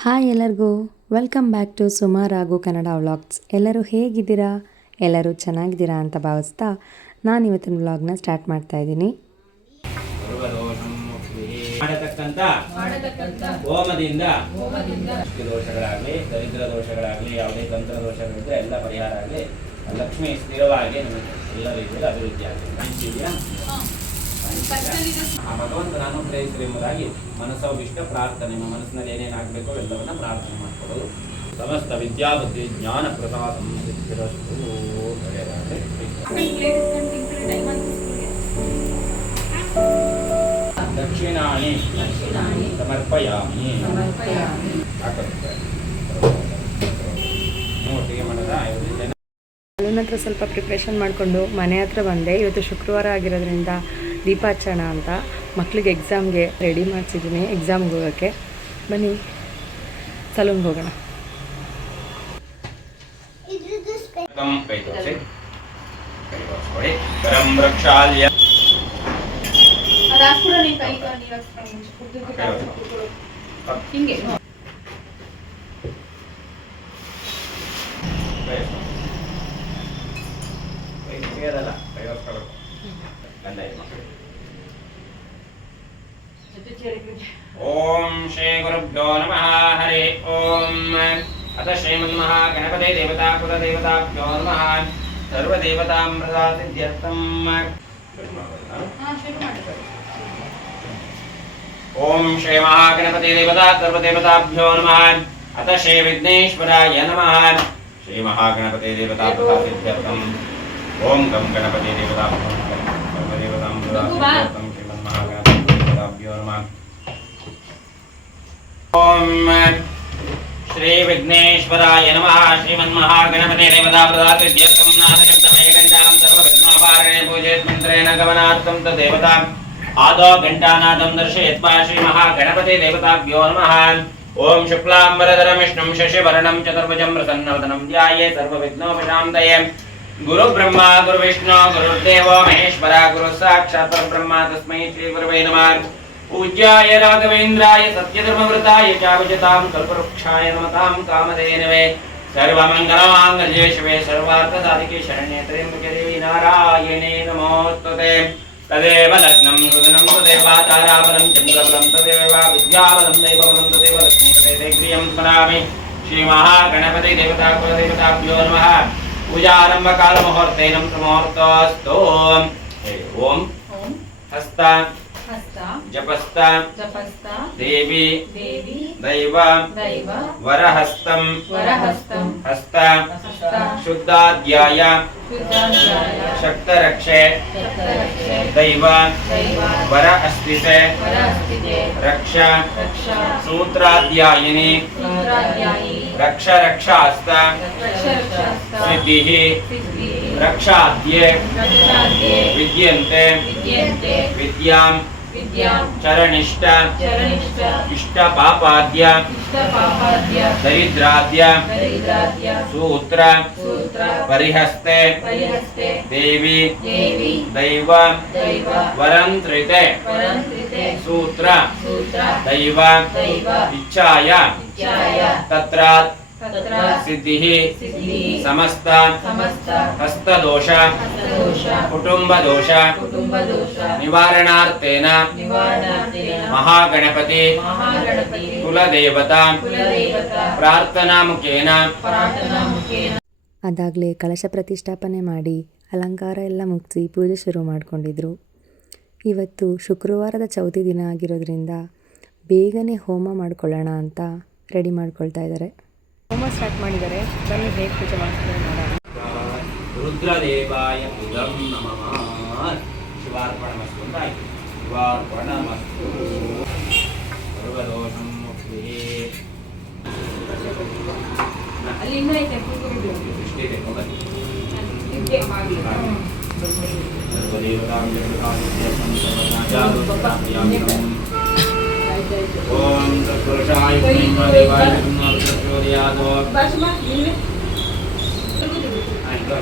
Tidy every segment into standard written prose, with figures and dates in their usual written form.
Hi ಎಲ್ಲರಿಗೂ welcome back to Suma Raghu Kannada vlogs. ಎಲ್ಲರೂ ಹೇಗಿದ್ದೀರಾ? ಎಲ್ಲರೂ ಚೆನ್ನಾಗಿದ್ದೀರಾ ಅಂತ ಭಾವಿಸ್ತಾ ನಾನು ಇವತ್ತಿನ ವ್ಲಾಗ್ನ ಸ್ಟಾರ್ಟ್ ಮಾಡ್ತಾ ಇದ್ದೀನಿ. ಹೋಮದಿಂದ ದೋಷಗಳಾಗಲಿ, ದರಿದ್ರ ದೋಷಗಳಾಗಲಿ, ಯಾವುದೇ ತಂತ್ರ ದೋಷಗಳಿದ್ರೆ ಎಲ್ಲ ಪರಿಹಾರ ಆಗಲಿ, ಲಕ್ಷ್ಮಿ ಸ್ಥಿರವಾಗಿ ನಮಗೆ ಎಲ್ಲ ರೀತಿಯಲ್ಲಿ ಅಭಿವೃದ್ಧಿ ಆಗಲಿ. ಆ ಭಗವಂತನ ಅನುಗ್ರಹಿಸಲಿ ಎಂಬುದಾಗಿ ಮನಸ್ಸವಿಷ್ಟ ಪ್ರಾರ್ಥನೆ, ನಿಮ್ಮ ಮನಸ್ಸಿನಲ್ಲಿ ಏನೇನಾಗಬೇಕೋ ಎಲ್ಲವನ್ನ ಪ್ರಾರ್ಥನೆ ಮಾಡಿಕೊಳ್ಳೋದು. ಸಮಸ್ತ ವಿದ್ಯಾಬುದ್ಧಿ ಜ್ಞಾನ ಪ್ರಸಾದ ದಕ್ಷಿಣಾಣಿ ಸಮರ್ಪಯಾಮಿ. ಅಲ್ಲಿನ ಹತ್ರ ಸ್ವಲ್ಪ ಪ್ರಿಪ್ರೇಷನ್ ಮಾಡಿಕೊಂಡು ಮನೆ ಹತ್ರ ಬಂದೆ. ಇವತ್ತು ಶುಕ್ರವಾರ ಆಗಿರೋದ್ರಿಂದ ದೀಪಾಚರಣ ಅಂತ ಮಕ್ಕಳಿಗೆ ಎಕ್ಸಾಮ್ಗೆ ರೆಡಿ ಮಾಡಿಸಿದ್ದೀನಿ, ಎಕ್ಸಾಮ್ಗೆ ಹೋಗೋಕ್ಕೆ. ಬನ್ನಿ ಸಲೂನ್ಗೆ ಹೋಗೋಣ. ಓಂ ಶ್ರೀ ಗುರುಭ್ಯೋ ನಮಃ. ಹರಿ ಓಂ. ಅಥ ಶ್ರೀಮನ್ಮಹಾಗಣಪತಿ ದೇವತಾ ಕುಲದೇವತಾಭ್ಯೋ ನಮಃ. ಸರ್ವದೇವತಾಮೃತಾಸಿದ್ಧ್ಯರ್ಥಂ. ಓಂ ಶ್ರೀ ಮಹಾಗಣಪತಿ ದೇವತಾ ಸರ್ವದೇವತಾಭ್ಯೋ ನಮಃ. ಅಥ ಶ್ರೀ ವಿಘ್ನೇಶ್ವರಾಯ ನಮಃ. ಶ್ರೀ ಮಹಾಗಣಪತಿ ದೇವತಾ ಸಿದ್ಧ್ಯರ್ಥಂ. ಓಂ ಗಂ ಗಣಪತಿ ದೇವತಾ ಸರ್ವದೇವತಾಮೃತಾಸಿದ್ಧ್ಯರ್ಥಂ. ಶ್ರೀಮನ್ಮಹಾಗಣಪತಿ ದೇವತಾಭ್ಯೋ ನಮಃ. ಓಂ ಶ್ರೀ ವಿಘ್ನೇಶ್ವರಾಯ ನಮಃ. ಶ್ರೀಮನ್ಮಹಾಗಣಪತಿ ದೇವತಾ ಪ್ರದಾಸಿದ್ಧ್ಯರ್ಥಂ. ನಾದಕರ್ತಮೇಕಂಜಾಂ ಸರ್ವವಿಘ್ನೋಪಾರಣೆ ಪೂಜೇತ್ ಮಂತ್ರೇಣ ಗಮನಾರ್ಥಂ ತದೇವತಾಂ ಆದೋ ಘಂಟಾನಾದಂ ದರ್ಶಯತ್ವಾ. ಶ್ರೀ ಮಹಾಗಣಪತಿ ದೇವತಾಭ್ಯೋ ನಮಃ. ಓಂ ಶುಕ್ಲಾಂಬರಧರಂ ವಿಷ್ಣುಂ ಶಶಿವರ್ಣಂ ಚತುರ್ಭುಜಂ ಪ್ರಸನ್ನವದನಂ ಧ್ಯಾಯೇ ಸರ್ವವಿಘ್ನೋಪಶಾಂತಯೇ. ಗುರು ಬ್ರಹ್ಮ ಗುರು ವಿಷ್ಣು ಗುರುರ್ದೇವೋ ಮಹೇಶ್ವರ ಗುರು ಸಾಕ್ಷಾತ್ ಪರಬ್ರಹ್ಮ ತಸ್ಮೈ ಶ್ರೀ ಗುರವೇ ನಮಃ. ಪೂಜ್ಯಾಯ ರಾಘವೇಂದ್ರಾಯ ಸತ್ಯಧರ್ಮವೃತಾಯ ಚ ಭಜತಾಂ ಕಲ್ಪವೃಕ್ಷಾಯ ನಮತಾಂ ಕಾಮಧೇನವೇ. ಸರ್ವಮಂಗಲಮಾಂಗಲ್ಯೇ ಶಿವೆ ಸರ್ವಾರ್ಥಸಾಧಿಕೆ ಶರಣ್ಯೇ ತ್ರ್ಯಂಬಕೆ ದೇವಿ ನಾರಾಯಣೇ ನಮೋಸ್ತುತೆ. ತದೇವ ಲಗ್ನಂ ಸುದಿನಂ ತದೇವ ತಾರಾಬಲಂ ಚಂದ್ರಬಲಂ ತದೇವ ವಿದ್ಯಾಬಲಂ ದೈವಬಲಂ ತದೇವ ಲಕ್ಷ್ಮೀಪತೆ ದೇವ್ರಿಯಂ ಸ್ಮರಾಮಿ. ಶ್ರೀ ಮಹಾಗಣಪತಿ ದೇವತಾ ಕುಲದೇವತಾಭ್ಯೋ ನಮಃ. ಪೂಜಾರಂಭ ಕಾಲ ಮುಹೂರ್ತೇನ ಮುಹೂರ್ತೋಸ್ತು. ಓಂ ಹಸ್ತ ಜಪಸ್ತ ದೇವಿ ದೈವ ವರಹಸ್ತಂ ಹಸ್ತ ಶುದ್ಧಾಧ್ಯಾಯ ಶಕ್ತರಕ್ಷೆ ದೈವ ವರ ಅಸ್ತಿತೆ ರಕ್ಷ ಸೂತ್ರಾಧ್ಯಾಯಿನಿ ರಕ್ಷ ರಕ್ಷಾಸ್ತ ಸಿದ್ಧಿಃ ರಕ್ಷಾದ್ಯೆ ವಿದ್ಯಂತೆ ವಿದ್ಯಾಂ ಚರಣಿಷ್ಠ ಇಷ್ಟ ಪಾಪಾದ್ಯ ದರಿದ್ರಾದ್ಯ ಸೂತ್ರ ಪರಿಹಸ್ತೆ ದೇವಿ ದೈವ ವರಂತ್ರಿತೆ ಸೂತ್ರ ದೈವ ಇಚ್ಛಾಯ ತತ್ರ ಸಿದ್ಧಿಃ ಸಮಸ್ತ ಹಸ್ತದೋಷ ಕುಟುಂಬದೋಷ ನಿವಾರಣಾರ್ಥೇನ ಮಹಾಗಣಪತಿ ಕುಲದೇವತಾ ಪ್ರಾರ್ಥನಾ ಮುಖೇನ. ಅದಾಗಲೇ ಕಳಶ ಪ್ರತಿಷ್ಠಾಪನೆ ಮಾಡಿ ಅಲಂಕಾರ ಎಲ್ಲ ಮುಗಿಸಿ ಪೂಜೆ ಶುರು ಮಾಡಿಕೊಂಡಿದ್ರು. ಇವತ್ತು ಶುಕ್ರವಾರದ ಚೌತಿ ದಿನ ಆಗಿರೋದ್ರಿಂದ ಬೇಗನೆ ಹೋಮ ಮಾಡ್ಕೊಳ್ಳೋಣ ಅಂತ ರೆಡಿ ಮಾಡ್ಕೊಳ್ತಾ ಇದ್ದಾರೆ. ಹೋಮ ಸ್ಟಾರ್ಟ್ ಮಾಡಿದ್ದಾರೆ. ಬನ್ನಿ ಹೇಗೆ ಪೂಜೆ ಮಾಡ್ತಾರೆ ನೋಡೋಣ. ರುದ್ರದೇವಾಯ ಬುಧಂ ನಮಃ. ಶಿವಾರ್ಪಣಮಸ್ತು ಅಂತ ಆಯ್ತು. ಶಿವಾರ್ಪಣಮಸ್ತು. ಸರ್ವದೋಷಂ ಮುಕ್ತಿ. ಅಲ್ಲಿಂದ ಐತೆ ಕೂತ್ಕೊಂಡು ಇಷ್ಟಿದೆ ಹೋಗಲಿ. ಇದಕ್ಕೆ ಮಾಡಿ ಸರ್ವದೇವತಾಂ ಜಗದಾದಿತ್ಯಂ ಸರ್ವನಾಚಾರ್ಯಂ. ಓಂ ತತ್ಪುರುಷಾಯ ದೇವಾಯ ಪ್ರಚೋದಯಾತ್. ಬಾಸುಮಾ ಇಲ್ಲಿ ಆಯ್ತು.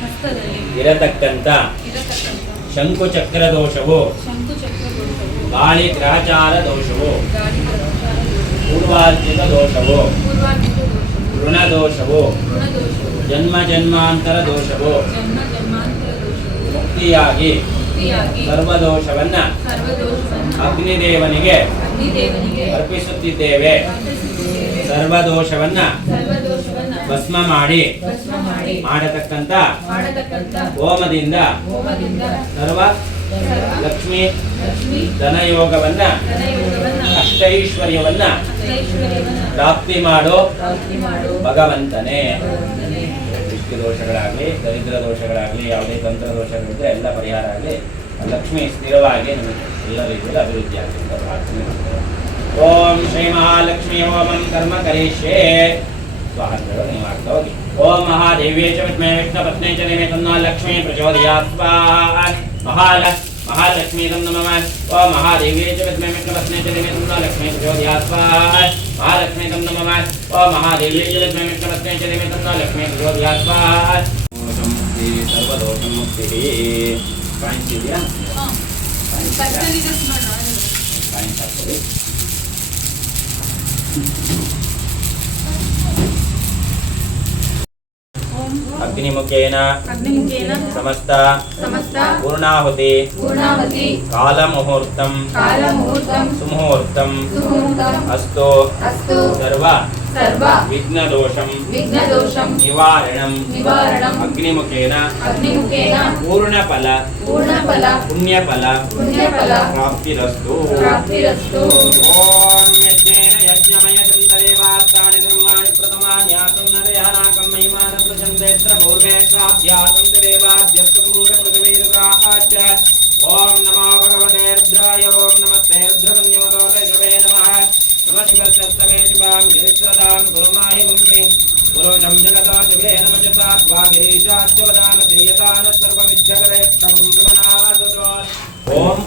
ಹಸ್ತದಲ್ಲಿ ಇರತಕ್ಕಂಥ ಇರತಕ್ಕಂಥ ಶಂಕುಚಕ್ರ ದೋಷವು, ಶಂಕುಚಕ್ರ ದೋಷವು, ಗಾಳಿ ಗ್ರಹಚಾರ ದೋಷವು, ಗಾಳಿ ಗ್ರಹಚಾರ ದೋಷವು, ಪೂರ್ವಾರ್ಜಿತ ದೋಷವು, ಪೂರ್ವಾರ್ಜಿತ ದೋಷವು, ಋಣ ದೋಷವು, ಋಣ ದೋಷವು, ಜನ್ಮ ಜನ್ಮಾಂತರ ದೋಷವು ಜನ್ಮ ಜನ್ಮಾಂತರ ದೋಷವು, ಮುಕ್ತಿಯಾಗಿ ಮುಕ್ತಿಯಾಗಿ ಸರ್ವದೋಷವನ್ನ ಸರ್ವದೋಷವನ್ನು ಅಗ್ನಿದೇವನಿಗೆ ಅಗ್ನಿದೇವನಿಗೆ ಅರ್ಪಿಸುತ್ತಿದ್ದೇವೆ. ಅರ್ಪಿಸುತ್ತೇವೆ. ಸರ್ವದೋಷವನ್ನ ಸರ್ವದೋಷವನ್ನು ಭಸ್ಮ ಮಾಡಿ ಭಸ್ಮ ಮಾಡಿ ಮಾಡತಕ್ಕಂಥ ಮಾಡತಕ್ಕಂಥ ಹೋಮದಿಂದ ಹೋಮದಿಂದ ಸರ್ವ ಸರ್ವ ಲಕ್ಷ್ಮಿ ಲಕ್ಷ್ಮಿ ಧನಯೋಗವನ್ನ ಧನಯೋಗವನ್ನ ಅಷ್ಟೈಶ್ವರ್ಯವನ್ನ ಅಷ್ಟೈಶ್ವರ್ಯವನ್ನ ಪ್ರಾಪ್ತಿ ಮಾಡೋ ಪ್ರಾಪ್ತಿ ಮಾಡು ಭಗವಂತನೇ. ಭಗವಂತನೇ. ದೃಷ್ಟಿ ದೋಷಗಳಾಗ್ಲಿ, ದರಿದ್ರ ದೋಷಗಳಾಗ್ಲಿ, ಯಾವುದೇ ತಂತ್ರ ದೋಷಗಳಿದ್ರೆ ಎಲ್ಲ ಪರಿಹಾರ ಆಗಲಿ. ಲಕ್ಷ್ಮಿ ಸ್ಥಿರವಾಗಿ ನಮಗೆ ಎಲ್ಲ ರೀತಿಯಲ್ಲಿ ಅಭಿವೃದ್ಧಿ ಆಗಲಿ ಅಂತ ಪ್ರಾರ್ಥನೆ ಮಾಡ್ತೇವೆ. ಓಂ ಶ್ರೀ ಮಹಾಲಕ್ಷ್ಮಿ ಹೋಮಂ ಕರ್ಮ ಕರಿಷ್ಯೇ. ಸ್ವಾಹಗಳು ನೀವು ಆಗ್ತಾ ಹೋಗಿ. ಓಂ ಮಹಾದೇವ್ಯೇ ಚ ವಿದ್ಮೇ ವಿಷ್ಣುಪತ್ನೇ ಚ ಧೀಮಹಿ ತನ್ನೋ ಲಕ್ಷ್ಮೀ ಪ್ರಚೋದಯಾತ್. ಸ್ವಾಹಾ. ಮಹಾಲಕ್ಷ್ಮೀ ನಮಃ. ಓಂ ಮಹಾದೇವ್ಯೇ ಚ ವಿದ್ಮೇ ವಿಷ್ಣುಪತ್ನೇ ಚ ಧೀಮಹಿ ತನ್ನೋ ಲಕ್ಷ್ಮೀ ಪ್ರಚೋದಯಾತ್. ಸ್ವಾಹಾ. ಮಹಾಲಕ್ಷ್ಮೀ ನಮಃ. ಓಂ ಮಹಾದೇವ್ಯೇ ಚ ವಿದ್ಮೇ ವಿಷ್ಣುಪತ್ನೇ ಚ ಧೀಮಹಿ ತನ್ನೋ ಲಕ್ಷ್ಮೀ ಪ್ರಚೋದಯಾತ್. ಸ್ವಾಹಾ. ಮುಕ್ತಿ ಸರ್ವದೋಷ ಮುಕ್ತಿ. ಕಾಣಿಸಿದೆಯಾ? ಕಾಣಿಸ್ತಾರೆ. ಅಗ್ನಿಮುಖೇನ ಅಗ್ನಿಮುಖೇನ ಸಮಸ್ತ ಸಮಸ್ತ ಪೂರ್ಣಾಹುತಿ ಪೂರ್ಣಾವತಿ ಕಾಲಮುಹೂರ್ತಂ ಕಾಲಮುಹೂರ್ತಂ ಸುಮುಹೂರ್ತಂ ಸುಮುಹೂರ್ತಂ ಅಸ್ತು ಅಸ್ತು ಸರ್ವ ಸರ್ವ ವಿಘ್ನದೋಷಂ ವಿಘ್ನದೋಷಂ ನಿವಾರಣಂ ನಿವಾರಣಂ ಅಗ್ನಿಮುಖೇನ ಅಗ್ನಿಮುಖೇನ ಪೂರ್ಣಫಲ ಪೂರ್ಣಫಲ ಪುಣ್ಯಫಲ ಪುಣ್ಯಫಲ ಪ್ರಾಪ್ತಿರಸ್ತು. ಪ್ರಾಪ್ತಿರಸ್ತು. ಓಂ ಯಜ್ಞೇನ ಯಜ್ಞಮಯಂ ತದೇವಾಸ್ತಾನಿ ಧರ್ಮಾಣಿ ಪ್ರಥಮಾನ್ಯಾತಂ ನರಯಾನಾಕಂ ಮಹಿಮಾನ ಪ್ರಚಂದೇತ್ರ ಪೂರ್ವೇ ಸ್ವಾಭ್ಯಾತಂ ತದೇವಾಭ್ಯಸ್ತಂ ಪೃಥಿವೀರುಗಾಚ. ಓಂ ನಮೋ ಭಗವತೆ ರುದ್ರಾಯ. ಓಂ ನಮಸ್ತೆ ರುದ್ರವನ್ಯಮತೋದೈವೇ ನಮಃ. ನಮಃ ಶಿವಸ್ತವೇ ಶಿವಾಂ ಗಿರಿತ್ರದಾಂ ಗುರುಮಾಹಿ ಗುಂಸಿ ಪುರೋಷಂ ಜಗತಾ ಶಿವೇ ನಮಜತಾ ಸ್ವಾಗಿರೀಶಾಶ್ಚ ವದಾನತಿ ಯತಾನ ಸರ್ವಮಿಚ್ಛಕರಯಕ್ಷಂ ಸುಮನಾದೋಲ್. ಓಂ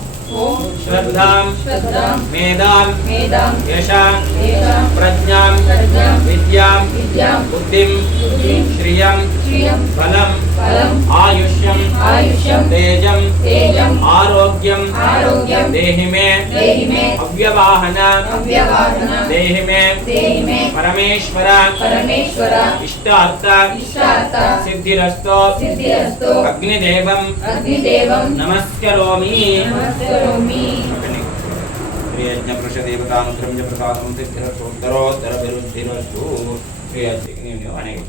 ಓಂ ಶ್ರದ್ಧಾಂ ಶ್ರದ್ಧಾಂ ಮೇಧಾಂ ಮೇಧಾಂ ಯಶಾಂ ವೇದಾಂ ಪ್ರಜ್ಞಾಂ ಪ್ರಜ್ಞಾಂ ವಿದ್ಯಾಂ ವಿದ್ಯಾಂ ಬುದ್ಧಿಂ ಬುದ್ಧಿಂ ಶ್ರಿಯಂ ಶ್ರಿಯಂ ಬಲಂ ಫಲಂ ಆಯುಷ್ಯಂ ಆಯುಷ್ಯಂ ತೇಜಂ ತೇಜಂ ಆರೋಗ್ಯಂ ಆರೋಗ್ಯಂ ದೇಹಿ ಮೇ ದೇಹಿ ಮೇ ಅವ್ಯವಾಹನ ಅವ್ಯವಾಹನ ದೇಹಿ ಮೇ ದೇಹಿ ಮೇ ಪರಮೇಶ್ವರ ಪರಮೇಶ್ವರ ಇಷ್ಟಾರ್ಥ ಇಷ್ಟಾರ್ಥ ಸಿದ್ಧಿರಸ್ತು. ಸಿದ್ಧಿರಸ್ತು. ಅಗ್ನಿದೇವಂ ಅಗ್ನಿದೇವಂ ನಮಸ್ಕರೋಮಿ. ನಮಸ್ಕರೋಮಿ. ಶ್ರೀಯಜ್ಞ ಪುರುಷ ದೇವತಾನುಗ್ರಹಂ ಜ ಪ್ರಸಾದಂ ಸಿದ್ಧಿರಸ್ತೋತ್ತರೋತ್ತರ ವಿರುದ್ಧಿರಸ್ತು. ಶ್ರೀಯಜ್ಞ ನೀವು ಮನೆಗೆ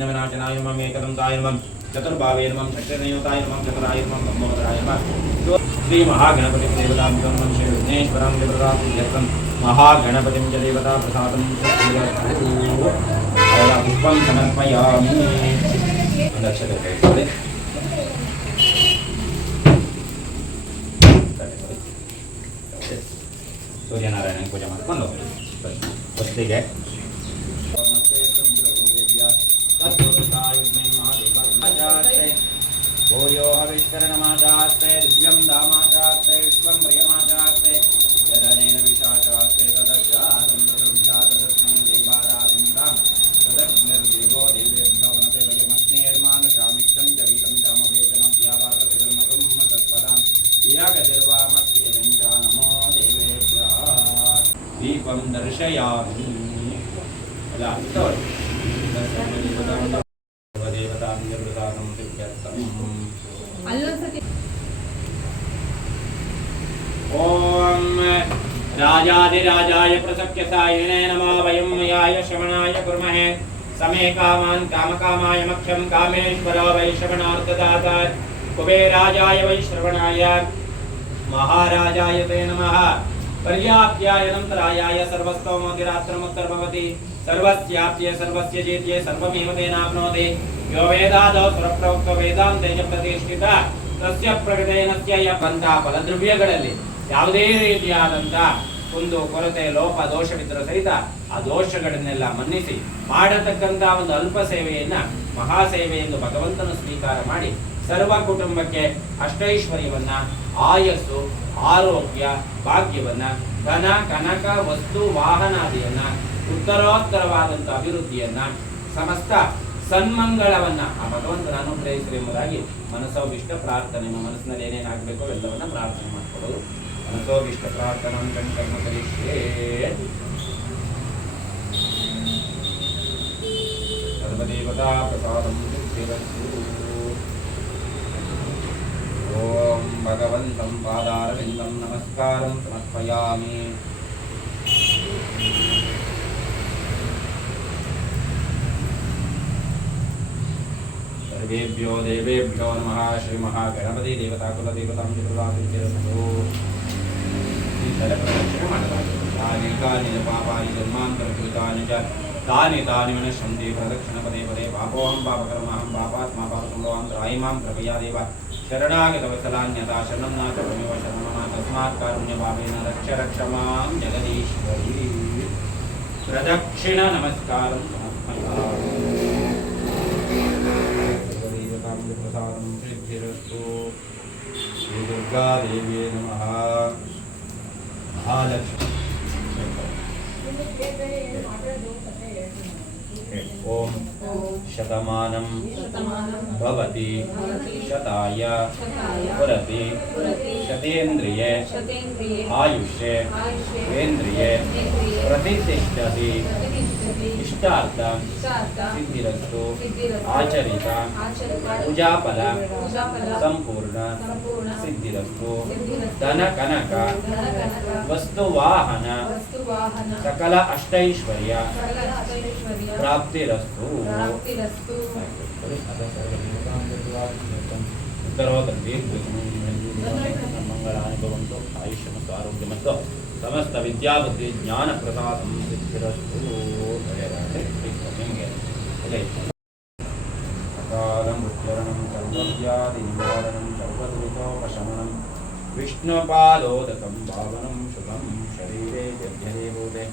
विनाशनाय नमः एकदन्ताय नमः चतुर्भावे नमः षष्ठदेवताय नमः चतुराय नमः ब्रह्मोदराय नमः. श्री महागणपतिं देवताभ्यो नमः. श्री विघ्नेश्वरं देवताभ्यर्थं महागणपतिं च देवता प्रसादं पुष्पं समर्पयामि. ಸೂರ್ಯನಾರಾಯಣ ಪೂಜೆ ಮಾಡಿಕೊಂಡು ಹೊತ್ತಿಗೆ भूयो हविष्करणमाचास्ते दिव्यं दामाचास्ते विश्वं प्रियमाचास्ते यदनेन विशाचास्ते तदक्षादं तदुभ्यातदस्मै देवाराधिन्तां तदग्निर्देवो देवेभ्यो वनते वयमग्नेर्मानुषामिक्षं च वीतं चामवेदनभ्यावाततिर्मकुं तत्पदां यागतिर्वामस्येदं च नमो देवेभ्यः. दीपं दर्शयामि. ओम राजाधिराजाय प्रसक्यसायिने नमो वयं मयाय श्रवणाय कुर्महे समे कामान् कामकामाय मक्षं कामेश्वरो वै श्रवणार्थदाता कुबेराजाय वै श्रवणाय महाराजाय ते नमः पर्याप्यायनन्तरायाय सर्वस्तोमोतिरात्रमुत्तरभवति सर्वस्याप्ये सर्वस्य जेत्ये सर्वमेव तेनाप्नोति यो वेदादौ सुरप्रोक्तो वेदान्ते च प्रतिष्ठित तस्य ಪ್ರಕಟೇನಸ್ಯ ಯ ಪಂಥ ಫಲದ್ರವ್ಯಗಳಲ್ಲಿ ಯಾವುದೇ ರೀತಿಯಾದಂಥ ಕುಂದು ಕೊರತೆ ಲೋಪ ದೋಷವಿದ್ದರೂ ಸಹಿತ ಆ ದೋಷಗಳನ್ನೆಲ್ಲ ಮನ್ನಿಸಿ ಮಾಡತಕ್ಕಂತ ಒಂದು ಅಲ್ಪ ಸೇವೆಯನ್ನ ಮಹಾಸೇವೆ ಎಂದು ಭಗವಂತನು ಸ್ವೀಕಾರ ಮಾಡಿ ಸರ್ವ ಕುಟುಂಬಕ್ಕೆ ಅಷ್ಟೈಶ್ವರ್ಯವನ್ನ, ಆಯಸ್ಸು, ಆರೋಗ್ಯ, ಭಾಗ್ಯವನ್ನ, ಧನ ಕನಕ ವಸ್ತು ವಾಹನಾದಿಯನ್ನ, ಉತ್ತರೋತ್ತರವಾದಂಥ ಅಭಿವೃದ್ಧಿಯನ್ನ, ಸಮಸ್ತ ಸನ್ಮಂಗಳವನ್ನ ಆ ಭಗವಂತನ ಅನುಗ್ರಹಿಸಲಿ ಎಂಬುದಾಗಿ ಮನಸ್ಸೋಭಿಷ್ಟ ಪ್ರಾರ್ಥನೆ, ನಿಮ್ಮ ಮನಸ್ಸಿನಲ್ಲಿ ಏನೇನಾಗಬೇಕೋ ಎಲ್ಲವನ್ನ ಪ್ರಾರ್ಥನೆ ಮಾಡಿಕೊಳ್ಳೋದು. ಮನಸ್ಸೋಭಿಷ್ಟ ಪ್ರಾರ್ಥನಾ ಕರ್ಮ ಕರಿಷ್ಯೇ. ಸರ್ವದೇವತಾ ಪ್ರಸಾದಂ ಸಿದ್ಧಿರಸ್ತು. ಓಂ ಭಗವಂತಂ ಪಾದಾರವಿಂದಂ ನಮಸ್ಕಾರಂ ಸಮರ್ಪಯಾಮಿ. सर्वेभ्यो देवेभ्यो नमः. श्री महागणपति देवता कुलदेवतां चतुर्वादित्यस्तु. ಈ ಥರ ಪ್ರದಕ್ಷಿಣೆ ಮಾಡಲಾಗಿದೆ. ತಾನಿ ಕಾನಿ ಪಾಪಾನಿ ಜನ್ಮಾಂತರಕೃತಾನಿ ಚ ತಾನಿ ತಾನಿ ವಿನಶ್ಯಂತಿ ಪ್ರದಕ್ಷಿಣ ಪದೇ ಪದೇ. ಪಾಪೋಹಂ ಪಾಪಕರ್ಮಹಂ ಪಾಪಾತ್ಮ ಪಾಪಸಂಭವಾಂ ತ್ರಾಯಿಮಾಂ ಕೃಪಯಾ ದೇವ. ಶರಣಾಗತವತ್ಸಲಾನ್ಯತಾ ಶರಣಂ ನಾಥಮೇವ ಶರಣಮಃ. ತಸ್ಮಾತ್ ಕಾರುಣ್ಯಭಾವೇನ ರಕ್ಷ ರಕ್ಷ ಮಾಂ ಜಗದೀಶ್ವರಿ. ಪ್ರದಕ್ಷಿಣ ನಮಸ್ಕಾರಂ ಸಮರ್ಪಯಾಮಿ. प्रसादं सिद्धिरस्तु. श्री दुर्गा देवी नमः. महालक्ष्मी. ओम शतमानं भवति शताय पुरति शतेन्द्रिये आयुष्ये वेन्द्रिये प्रतिष्ठति. इष्टार्थं सिद्धिरस्तु. आचरित पूजाफल संपूर्ण सिद्धिरस्तु. धन कनक वस्तुवाहन सकल अष्टैश्वर्य प्राप्तिरस्तु. उत्तरोत्तरं मंगलानि भवन्तु. आयुष्यमस्तु आरोग्यमस्तु. समस्त विद्याबुद्धि ज्ञान प्रसादं सिद्धिरस्तु. अकालं उच्चरणं सर्वव्याधिनिवारणं सर्वदुरितोपशमनं विष्णुपादोदकं पावनं शुभं शरीरे जर्जरे भूते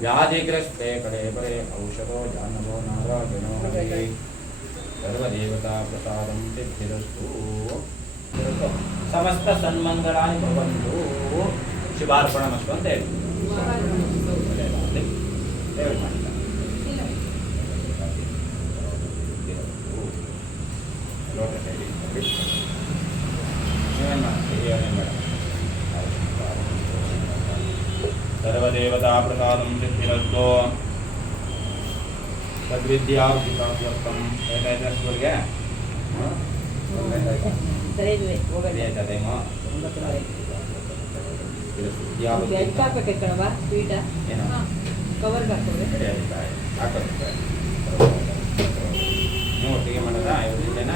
व्याधिग्रस्ते कले परे औषधो जानवो नारायणो हरे. सर्वदेवता प्रसादं सिद्धिरस्तु. समस्त सन्मंगलानि भवन्तु. शुभार्पणमस्तु ಅಂತ ಹೇಳಿ. सर्वदेवता प्रसादं सिद्धिरस्तु. सद्विद्याभ्युक्तं ಏನಾಯ್ತಸ್ವರ್ಗೆ ನೀವು ಒಟ್ಟಿಗೆ ಮಾಡೋದಾ?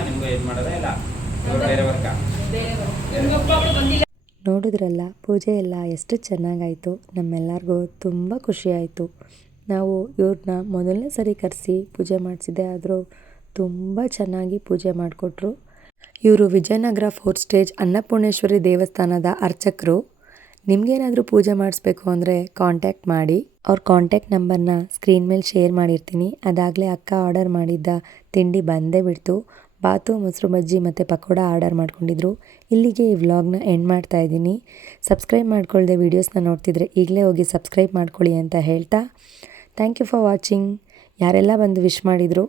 ನಿಮ್ಗೆ ಇದು ಮಾಡೋದಾ? ಇಲ್ಲ ಬೇರೆ ವರ್ಗ? ನೋಡಿದ್ರಲ್ಲ, ಪೂಜೆ ಎಲ್ಲ ಎಷ್ಟು ಚೆನ್ನಾಗಾಯಿತು. ನಮ್ಮೆಲ್ಲರಿಗೂ ತುಂಬ ಖುಷಿಯಾಯಿತು. ನಾವು ಇವ್ರನ್ನ ಮೊದಲನೇ ಸರಿ ಕರೆಸಿ ಪೂಜೆ ಮಾಡಿಸಿದ್ದೆ, ಆದರೂ ತುಂಬ ಚೆನ್ನಾಗಿ ಪೂಜೆ ಮಾಡಿಕೊಟ್ರು. ಇವರು ವಿಜಯನಗರ 4th ಸ್ಟೇಜ್ ಅನ್ನಪೂರ್ಣೇಶ್ವರಿ ದೇವಸ್ಥಾನದ ಅರ್ಚಕರು. ನಿಮಗೇನಾದರೂ ಪೂಜೆ ಮಾಡಿಸ್ಬೇಕು ಅಂದರೆ ಕಾಂಟ್ಯಾಕ್ಟ್ ಮಾಡಿ. ಅವ್ರ ಕಾಂಟ್ಯಾಕ್ಟ್ ನಂಬರ್ನ ಸ್ಕ್ರೀನ್ ಮೇಲೆ ಶೇರ್ ಮಾಡಿರ್ತೀನಿ. ಅದಾಗಲೇ ಅಕ್ಕ ಆರ್ಡರ್ ಮಾಡಿದ್ದ ತಿಂಡಿ ಬಂದೇ ಬಿಡ್ತು. ಬಾತು, ಮೊಸರು ಬಜ್ಜಿ ಮತ್ತು ಪಕೋಡ ಆರ್ಡರ್ ಮಾಡ್ಕೊಂಡಿದ್ರು. ಇಲ್ಲಿಗೆ ಈ ವ್ಲಾಗ್ನ ಎಂಡ್ ಮಾಡ್ತಾ ಇದ್ದೀನಿ. ಸಬ್ಸ್ಕ್ರೈಬ್ ಮಾಡ್ಕೊಳ್ಳದೆ ವೀಡಿಯೋಸ್ನ ನೋಡ್ತಿದ್ರೆ ಈಗಲೇ ಹೋಗಿ ಸಬ್ಸ್ಕ್ರೈಬ್ ಮಾಡ್ಕೊಳ್ಳಿ ಅಂತ ಹೇಳ್ತಾ ಥ್ಯಾಂಕ್ ಯು ಫಾರ್ ವಾಚಿಂಗ್. ಯಾರೆಲ್ಲ ಬಂದು ವಿಶ್ ಮಾಡಿದರು